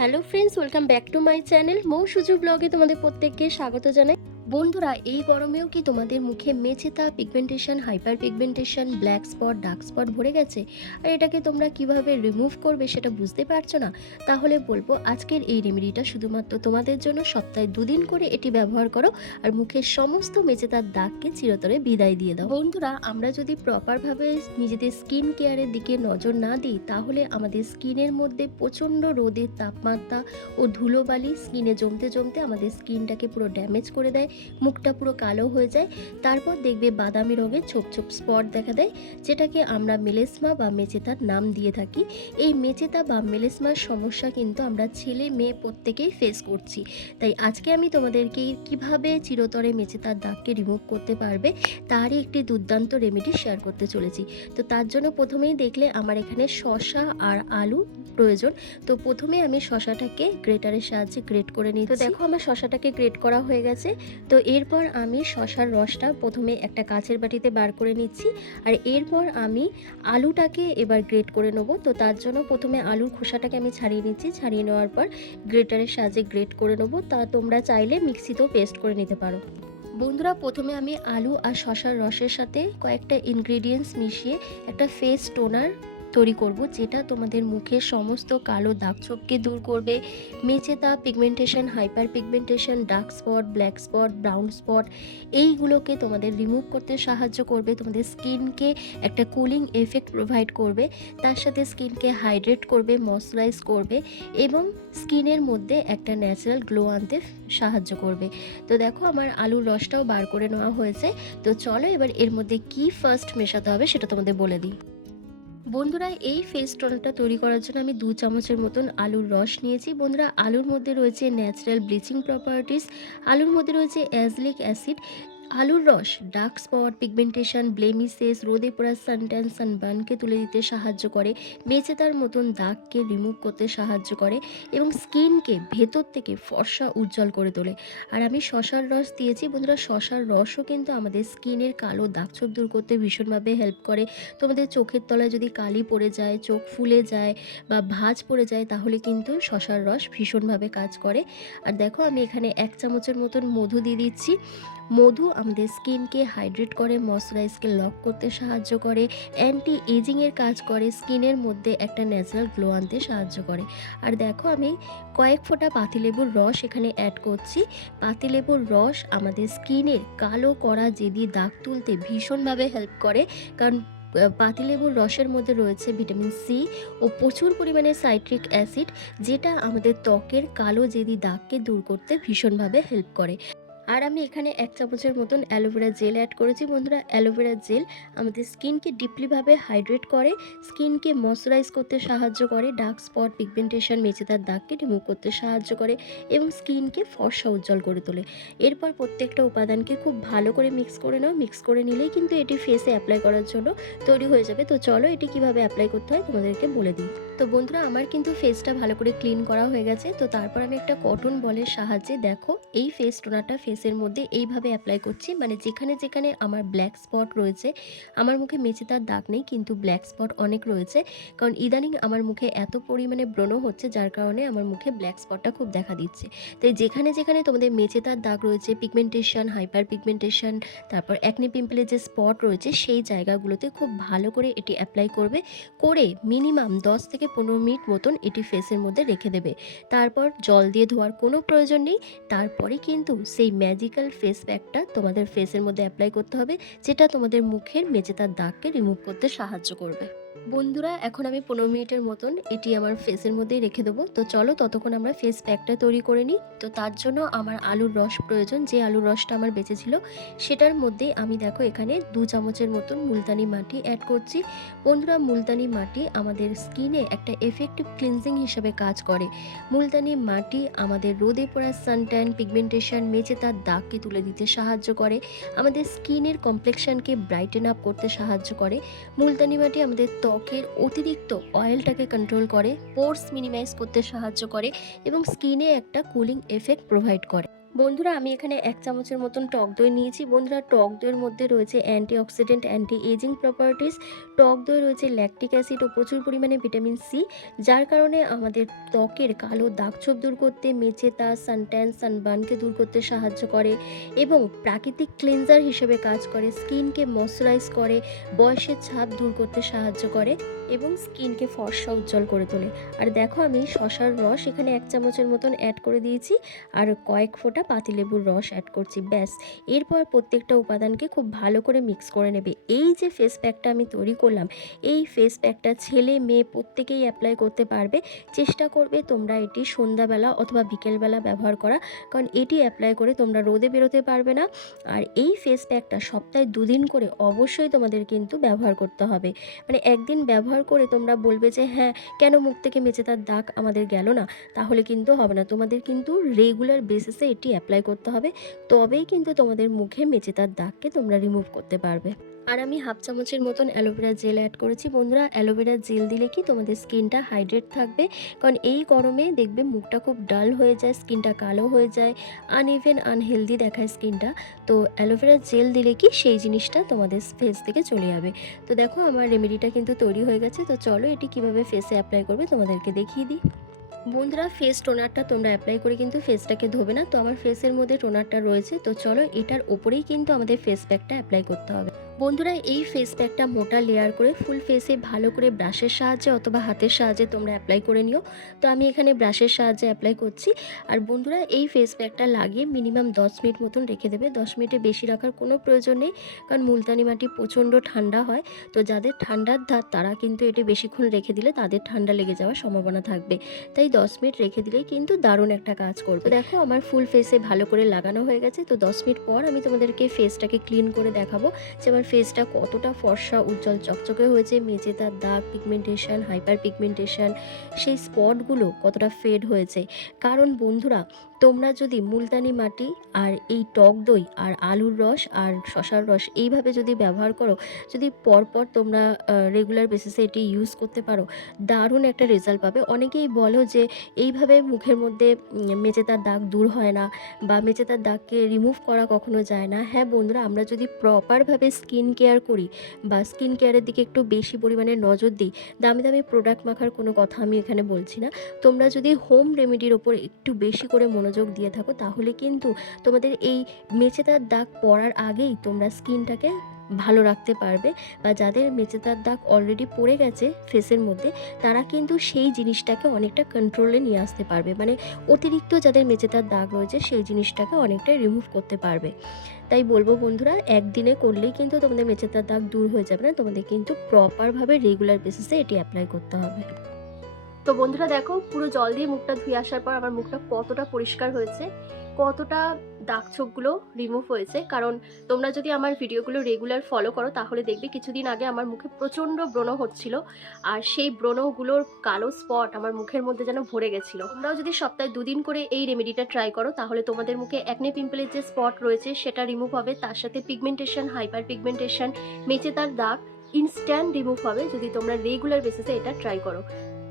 Hello friends, welcome back to my channel Mou Suju ব্লগে তোমাদের প্রত্যেককে স্বাগত জানাই। বন্ধুরা, এই গরমেও কি তোমাদের মুখে মেচেতা, pigmentation, hyper pigmentation, black spot, dark spot ভরে গেছে আর এটাকে তোমরা কিভাবে রিমুভ করবে সেটা বুঝতে পারছো না? তাহলে বলবো আজকের এই রেমেডিটা শুধুমাত্র তোমাদের জন্য। সপ্তাহে 2 দিন করে এটি ব্যবহার করো আর মুখের সমস্ত মেচেতার দাগকে চিরতরে বিদায় দিয়ে দাও। বন্ধুরা, আমরা যদি প্রপারভাবে নিজেদের স্কিন কেয়ারের দিকে নজর না দিই তাহলে আমাদের স্কিনের মধ্যে প্রচণ্ড রোদের তাপমাত্রা ও ধুলোবালি স্কিনে জমতে জমতে আমাদের স্কিনটাকে পুরো ড্যামেজ করে দেয়, মুখটা পুরো কালো হয়ে যায়। তারপর দেখবে বাদামি রঙের ছোপ ছোপ স্পট দেখা দেয়, যেটাকে আমরা মেলেসমা বা মেচেতার নাম দিয়ে থাকি। এই মেচেতা বা মেলেসমার সমস্যা কিন্তু আমরা ছেলে মেয়ে প্রত্যেকেই ফেস করছি। তাই আজকে আমি তোমাদেরকে কিভাবে চিরতরে মেচেতার দাগকে রিমুভ করতে পারবে তারই একটি দুর্দান্ত রেমেডি শেয়ার করতে চলেছি। তো তার জন্য প্রথমেই দেখলে আমার এখানে শসা আর আলু প্রয়োজন। তো প্রথমে আমি শসাটাকে গ্রেটারের সাহায্যে গ্রেট করে নিই। তো দেখো আমার শসাটাকে গ্রেট করা হয়ে গেছে। তো এরপর আমি শসার রসটা প্রথমে একটা কাচের বাটিতে বার করে নিচ্ছি আর এরপর আমি আলুটাকে এবার গ্রেট করে নেবো। তো তার জন্য প্রথমে আলুর খোসাটাকে আমি ছাড়িয়ে নিচ্ছি, ছাড়িয়ে নেওয়ার পর গ্রেটারের সাহায্যে গ্রেট করে নেবো। তা তোমরা চাইলে মিক্সিতেও পেস্ট করে নিতে পারো। বন্ধুরা, প্রথমে আমি আলু আর শসার রসের সাথে কয়েকটা ইনগ্রেডিয়েন্টস মিশিয়ে একটা ফেস টোনার তৈরি করব, যেটা তোমাদের মুখের সমস্ত কালো দাগছোপকে দূর করবে। মেচেতা, pigmentation, hyper pigmentation, dark spot, black spot, brown spot এইগুলোকে তোমাদের রিমুভ করতে সাহায্য করবে। তোমাদের স্কিনকে একটা কুলিং এফেক্ট প্রোভাইড করবে, তার সাথে স্কিনকে হাইড্রেট করবে, ময়শ্চারাইজ করবে এবং স্কিনের মধ্যে একটা ন্যাচারাল গ্লো আনতে সাহায্য করবে। তো দেখো আমার আলুর রসটাও বার করে নেওয়া হয়েছে। তো চলো এবার এর মধ্যে কি ফার্স্ট মেশাতে হবে সেটা তোমাদের বলে দিই। বন্ধুরা, এই ফেস টোনারটা তৈরি করার জন্য আমি 2 চামচের মতন আলুর রস নিয়েছি। বন্ধুরা, আলুর মধ্যে রয়েছে ন্যাচারাল ব্লিচিং প্রপার্টিস, আলুর মধ্যে রয়েছে অ্যাজলিক অ্যাসিড। আলুর রস ডার্ক স্পট, পিগমেন্টেশন, ব্লেমিসেস, রোদে পড়া সানট্যান, সানবার্নকে তুলে দিতে সাহায্য করে, মেচেতার মতন দাগকে রিমুভ করতে সাহায্য করে এবং স্কিনকে ভেতর থেকে ফর্সা উজ্জ্বল করে তোলে। আর আমি শসার রস দিয়েছি। বন্ধুরা, শসার রসও কিন্তু আমাদের স্কিনের কালো দাগছোপ দূর করতে ভীষণভাবে হেল্প করে। তোমাদের চোখের তলায় যদি কালি পড়ে যায়, চোখ ফুলে যায় বা ভাঁজ পড়ে যায় তাহলে কিন্তু শসার রস ভীষণভাবে কাজ করে। আর দেখো আমি এখানে 1 চামচের মতন মধু দিয়ে দিচ্ছি। মধু আমাদের স্কিনকে হাইড্রেট করে, ময়শ্চারাইজকে লক করতে সাহায্য করে, অ্যান্টি এজিংয়ের কাজ করে, স্কিনের মধ্যে একটা ন্যাচারাল গ্লো আনতে সাহায্য করে। আর দেখো আমি কয়েক ফোঁটা পাতিলেবুর রস এখানে অ্যাড করছি। পাতিলেবুর রস আমাদের স্কিনের কালো করা জেদি দাগ তুলতে ভীষণভাবে হেল্প করে, কারণ পাতিলেবুর রসের মধ্যে রয়েছে ভিটামিন সি ও প্রচুর পরিমাণে সাইট্রিক অ্যাসিড, যেটা আমাদের ত্বকের কালো জেদি দাগকে দূর করতে ভীষণভাবে হেল্প করে। আর আমি এখানে 1 চামচের মতন অ্যালোভেরা জেল অ্যাড করেছি। বন্ধুরা, অ্যালোভেরা জেল আমাদের স্কিনকে ডিপলিভাবে হাইড্রেট করে, স্কিনকে ময়শ্চারাইজ করতে সাহায্য করে, ডার্ক স্পট, পিগমেন্টেশন, মেচেদার দাগকে রিমুভ করতে সাহায্য করে এবং স্কিনকে ফর্সা উজ্জ্বল করে তোলে। এরপর প্রত্যেকটা উপাদানকে খুব ভালো করে মিক্স করে নাও। মিক্স করে নিলেই কিন্তু এটি ফেসে অ্যাপ্লাই করার জন্য তৈরি হয়ে যাবে। তো চলো এটি কিভাবে অ্যাপ্লাই করতে হয় তোমাদেরকে বলে দিই। তো বন্ধুরা, আমার কিন্তু ফেসটা ভালো করে ক্লিন করা হয়ে গেছে। তো তারপর আমি একটা কটন বলের সাহায্যে দেখো এই ফেস টোনারটা ফেসের মধ্যে এইভাবে অ্যাপ্লাই করছি, মানে যেখানে যেখানে আমার ব্ল্যাক স্পট রয়েছে। আমার মুখে মেচেদার দাগ নেই কিন্তু ব্ল্যাক স্পট অনেক রয়েছে, কারণ ইদানিং আমার মুখে এত পরিমাণে ব্রণ হচ্ছে যার কারণে আমার মুখে ব্ল্যাক স্পটটা খুব দেখা দিচ্ছে। তাই যেখানে যেখানে তোমাদের মেচেদার দাগ রয়েছে, পিগমেন্টেশন, হাইপার পিগমেন্টেশন, তারপর অ্যাকনে পিম্পলের যে স্পট রয়েছে সেই জায়গাগুলোতে খুব ভালো করে এটি অ্যাপ্লাই করবে। করে মিনিমাম 10 থেকে 15 মিনিট মতন এটি ফেসের মধ্যে রেখে দেবে। তারপর জল দিয়ে ধোয়ার কোনো প্রয়োজন নেই। তারপরে কিন্তু সেই ম্যাজিক্যাল ফেস প্যাকটা তোমাদের ফেসের মধ্যে অ্যাপ্লাই করতে হবে, যেটা তোমাদের মুখের মেচেদার দাগকে রিমুভ করতে সাহায্য করবে। বন্ধুরা, এখন আমি 15 মিনিটের মতন এটি আমার ফেসের মধ্যেই রেখে দেবো। তো চলো ততক্ষণ আমরা ফেস প্যাকটা তৈরি করে নিই। তো তার জন্য আমার আলুর রস প্রয়োজন। যে আলুর রসটা আমার বেঁচেছিল সেটার মধ্যে আমি দেখো এখানে 2 চামচের মতন মুলতানি মাটি অ্যাড করছি। বন্ধুরা, মুলতানি মাটি আমাদের স্কিনে একটা এফেক্টিভ ক্লিনজিং হিসাবে কাজ করে। মুলতানি মাটি আমাদের রোদে পড়া সানট্যান, পিগমেন্টেশন, মেচেদার দাগকে তুলে দিতে সাহায্য করে, আমাদের স্কিনের কমপ্লেক্সনকে ব্রাইটেন আপ করতে সাহায্য করে। মুলতানি মাটি আমাদের ত্বকের অতিরিক্ত অয়েলটাকে কন্ট্রোল করে, পোর্স মিনিমাইজ করতে সাহায্য করে এবং স্কিনে একটা কুলিং এফেক্ট প্রোভাইড করে। বন্ধুরা আমি এখানে 1 চামচের মতন টক দই নিয়েছি। বন্ধুরা টক দইয়ের মধ্যে রয়েছে অ্যান্টিঅক্সিডেন্ট, অ্যান্টি এজিং প্রপার্টিস। টক দই রয়েছে ল্যাকটিক অ্যাসিড ও প্রচুর পরিমাণে ভিটামিন সি, যার কারণে আমাদের ত্বকের কালো দাগছোপ দূর করতে, মেচেতা, সানট্যান, সানবার্নকে দূর করতে সাহায্য করে এবং প্রাকৃতিক ক্লিনজার হিসেবে কাজ করে। স্কিনকে ময়শ্চারাইজ করে, বয়সের ছাপ দূর করতে সাহায্য করে এবং স্কিনকে ফর্সা উজ্জ্বল করে তোলে। আর দেখো আমি শসার রস এখানে 1 চামচের মতন অ্যাড করে দিয়েছি আর কয়েক ফোঁটা পাতিলেবুর রস অ্যাড করছি, ব্যাস। এরপর প্রত্যেকটা উপাদানকে খুব ভালো করে মিক্স করে নেবে। এই যে ফেস প্যাকটা আমি তৈরি করলাম, এই ফেস প্যাকটা ছেলে মেয়ে প্রত্যেকেই অ্যাপ্লাই করতে পারবে। চেষ্টা করবে তোমরা এটি সন্ধ্যাবেলা অথবা বিকেলবেলা ব্যবহার করা, কারণ এটি অ্যাপ্লাই করে তোমরা রোদে বেরোতে পারবে না। আর এই ফেস প্যাকটা সপ্তাহে 2 দিন করে অবশ্যই তোমাদের কিন্তু ব্যবহার করতে হবে। মানে একদিন ব্যবহার করে তোমরা বলবে যে হ্যাঁ, কেন মুখ থেকে মেচেদার দাগ আমাদের গেল না, তাহলে কিন্তু হবে না। তোমাদের কিন্তু রেগুলার বেসিসে এটি অ্যাপ্লাই করতে হবে, তবেই কিন্তু তোমাদের মুখে মেচেদার দাগকে তোমরা রিমুভ করতে পারবে। আর আমি 1/2 চামচের মতন অ্যালোভেরা জেল অ্যাড করেছি। বন্ধুরা অ্যালোভেরা জেল দিলে কি তোমাদের স্কিনটা হাইড্রেট থাকবে, কারণ এই গরমে দেখবে মুখটা খুব ডাল হয়ে যায়, স্কিনটা কালো হয়ে যায়, আনইভেন আনহেলদি দেখায় স্কিনটা। তো অ্যালোভেরা জেল দিলে কি সেই জিনিসটা তোমাদের ফেস থেকে চলে যাবে। তো দেখো আমার রেমেডিটা কিন্তু তৈরি হয়ে গেছে। তো চলো এটি কিভাবে ফেসে অ্যাপ্লাই করবে তোমাদেরকে দেখিয়ে দিই। বন্ধুরা ফেস টোনারটা তোমরা অ্যাপ্লাই করে কিন্তু ফেসটাকে ধোবে না। তো আমার ফেসের মধ্যে টোনারটা রয়েছে, তো চলো এটার ওপরেই কিন্তু আমাদের ফেস প্যাকটা অ্যাপ্লাই করতে হবে। বন্ধুরা এই ফেস প্যাকটা মোটা লেয়ার করে ফুল ফেসে ভালো করে ব্রাশের সাহায্যে অথবা হাতের সাহায্যে তোমরা অ্যাপ্লাই করে নিও। তো আমি এখানে ব্রাশের সাহায্যে অ্যাপ্লাই করছি। আর বন্ধুরা এই ফেস প্যাকটা লাগিয়ে মিনিমাম 10 মিনিট মতন রেখে দেবে। 10 মিনিটে বেশি রাখার কোনো প্রয়োজন নেই, কারণ মুলতানি মাটি প্রচণ্ড ঠান্ডা হয়। তো যাদের ঠান্ডার ধাত তারা কিন্তু এটি বেশিক্ষণ রেখে দিলে তাদের ঠান্ডা লেগে যাওয়ার সম্ভাবনা থাকবে। তাই 10 মিনিট রেখে দিলেই কিন্তু দারুণ একটা কাজ করবে। দেখো আমার ফুল ফেসে ভালো করে লাগানো হয়ে গেছে। তো 10 মিনিট পর আমি তোমাদেরকে ফেসটাকে ক্লিন করে দেখাবো যে আমার ফেসটা কতটা ফর্সা উজ্জ্বল চকচকে হয়েছে। মেচেদার দাগ, পিগমেন্টেশন, হাইপার পিগমেন্টেশন, সেই স্পটগুলো কতটা ফেড হয়েছে। কারণ বন্ধুরা তোমরা যদি মুলতানি মাটি আর এই টক দই আর আলুর রস আর শসার রস এইভাবে যদি ব্যবহার করো, যদি পরপর তোমরা রেগুলার বেসিসে এটি ইউজ করতে পারো, দারুণ একটা রেজাল্ট পাবে। অনেকেই বলো যে এইভাবে মুখের মধ্যে মেচেদার দাগ দূর হয় না বা মেচেদার দাগকে রিমুভ করা কখনো যায় না। হ্যাঁ বন্ধুরা, আমরা যদি প্রপারভাবে স্কিন কেয়ার করি বা স্কিন কেয়ারের দিকে একটু বেশি পরিমাণে নজর দিই, দামি দামি প্রোডাক্ট মাখার কোনো কথা আমি এখানে বলছি না, তোমরা যদি হোম রেমেডির ওপর একটু বেশি করে মনোযোগ দিয়ে থাকো, তাহলে কিন্তু তোমাদের এই মেচেদার দাগ পড়ার আগেই তোমরা স্কিনটাকে ভালো রাখতে পারবে। বা যাদের মেচেদার দাগ অলরেডি পড়ে গেছে ফেসের মধ্যে, তারা কিন্তু সেই জিনিসটাকে অনেকটা কন্ট্রোলে নিয়ে আসতে পারবে। মানে অতিরিক্ত যাদের মেচেদার দাগ রয়েছে সেই জিনিসটাকে অনেকটা রিমুভ করতে পারবে। তাই বলবো বন্ধুরা, একদিনে করলেই কিন্তু তোমাদের মেচেদার দাগ দূর হয়ে যাবে না, তোমাদের কিন্তু প্রপারভাবে রেগুলার বেসিসে এটি অ্যাপ্লাই করতে হবে। তো বন্ধুরা দেখো, পুরো জল দিয়ে মুখটা ধুয়ে আসার পর আমার মুখটা কতটা পরিষ্কার হয়েছে, কতটা দাগ ছোপগুলো রিমুভ হয়েছে। কারণ তোমরা যদি আমার ভিডিওগুলো রেগুলার ফলো করো, তাহলে দেখবে কিছুদিন আগে আমার মুখে প্রচণ্ড ব্রণ হচ্ছিল, আর সেই ব্রণগুলোর কালো স্পট আমার মুখের মধ্যে যেন ভরে গেছিলো। তোমরাও যদি সপ্তাহে 2 দিন করে এই রেমেডিটা ট্রাই করো, তাহলে তোমাদের মুখে অ্যাকনে পিম্পলের যে স্পট রয়েছে সেটা রিমুভ হবে, তার সাথে পিগমেন্টেশন, হাইপার পিগমেন্টেশন, মেচেদার দাগ ইনস্ট্যান্ট রিমুভ হবে যদি তোমরা রেগুলার বেসিসে এটা ট্রাই করো।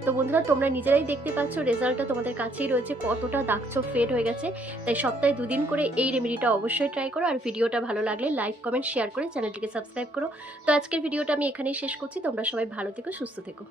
তো বন্ধুরা তোমরা নিজেরাই দেখতে পাচ্ছ রেজাল্টটা তোমাদের কাছেই রয়েছে, কতটা দাগছোপ ফেড হয়ে গেছে। তাই সপ্তাহে 2 দিন করে এই রেমেডিটা অবশ্যই ট্রাই করো। আর ভিডিওটা ভালো লাগলে লাইক, কমেন্ট, শেয়ার করে চ্যানেলটিকে সাবস্ক্রাইব করো। তো আজকের ভিডিওটা আমি এখানেই শেষ করছি। তোমরা সবাই ভালো থেকো, সুস্থ থেকো।